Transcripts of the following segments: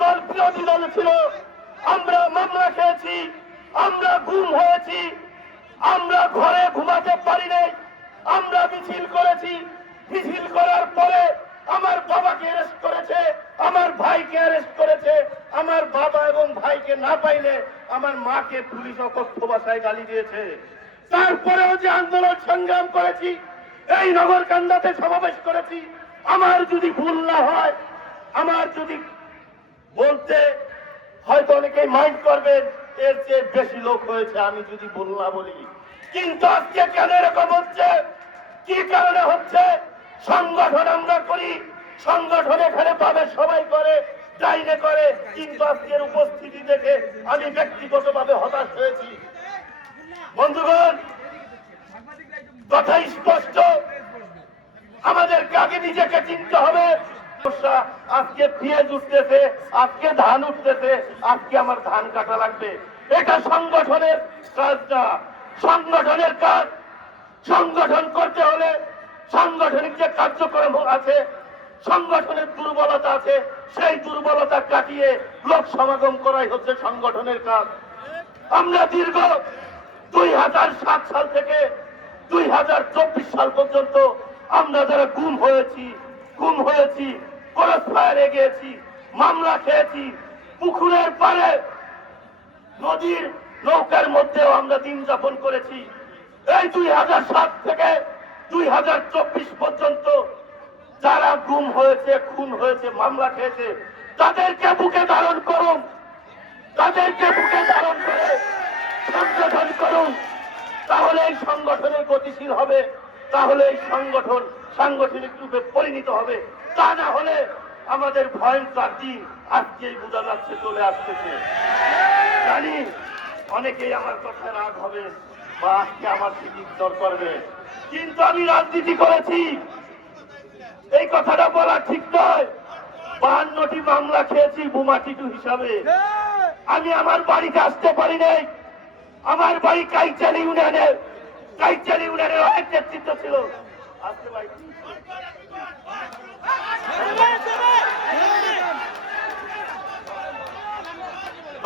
দল বিরোধী দল ছিল, আমরা মামলা খেয়েছি, আমরা গুম হয়েছি, আমরা ঘরে ঘুমাতে পারি নাই, আমরা মিছিল করেছি। মিছিল করার পরে আমার বাবাকে অ্যারেস্ট করেছে, আমার ভাইকে অ্যারেস্ট করেছে, আমার বাবা এবং ভাইকে না পাইলে আমার মাকে পুলিশ অকথ্য ভাষায় গালি দিয়েছে। তারপরেও যে আন্দোলন সংগ্রাম করেছি, এই নগরকান্দাতে সমাবেশ করেছি, আমার যদি ভুল না হয়, আমার যদি বলতে হয়তো অনেকেই মাইন্ড করবেন, এর চেয়ে বেশি লোক হয়েছে আমি যদি ভুল না বলি। কিন্তু আজকে কেন এরকম হচ্ছে, কি কারণে হচ্ছে? সংগঠন আমরা করি, সংগঠন এখানে পাবে সবাই করে, ডাইনে করে, কিন্তু আজকের উপস্থিতি দেখে আমি ব্যক্তিগতভাবে হতাশ হয়েছি। বন্ধুগণ, কথাই স্পষ্ট, আমাদেরকে আগে নিজেকে চিনতে হবে। আজকে পেঁয়াজ উঠতেছে, আজকে ধান উঠতেছে, আজকে আমার ধান কাটা লাগবে, এটা সংগঠনের কাজ না। সংগঠনের কাজ, সংগঠন করতে হলে সাংগঠনিক যে কার্যক্রম আছে, সংগঠনের দুর্বলতা আছে, সেই দুর্বলতা কাটিয়ে লোক সমাগম করাই হচ্ছে সংগঠনের কাজ। আমরা দীর্ঘ 2007 সাল থেকে 2024 সাল পর্যন্ত আমরা যারা গুম হয়েছি, ক্রস ফায়ারে গিয়েছি, মামলা খেয়েছি, পুকুরের পাড়ে নদীর নৌকার মধ্যেও আমরা দিন যাপন করেছি। এই 2007 থেকে 2024 পর্যন্ত যারা গুম হয়েছে, খুন হয়েছে, মামলা খেয়েছে, তাদেরকে বুকে ধারণ করুন, তাদেরকে বুকে ধারণ করে সংগঠন করুন। তাহলে এই সংগঠনের গতিশীল হবে, তাহলে এই সংগঠন সাংগঠনিক রূপে পরিণত হবে। তা না হলে আমাদের ভয়ঙ্কর দিন আজকেই বোঝা যাচ্ছে চলে আসতেছে। জানি অনেকেই আমার কথা রাগ হবে বা আজকে আমার থেকে ইগনোর করবে, কিন্তু আমি রাজনীতি করেছি, এই কথাটা বলা ঠিক নয়। 52টি মামলা খেয়েছি বোমাটিটু হিসাবে। আমি আমার বাড়িতে আসতে পারি নাই। আমার বাড়ি কাইচালি ইউনিয়নের অনেক নেতৃত্ব ছিল। আসতে ভাই,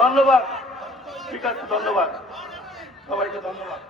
ধন্যবাদ। ঠিক আছে, ধন্যবাদ সবাইকে, ধন্যবাদ।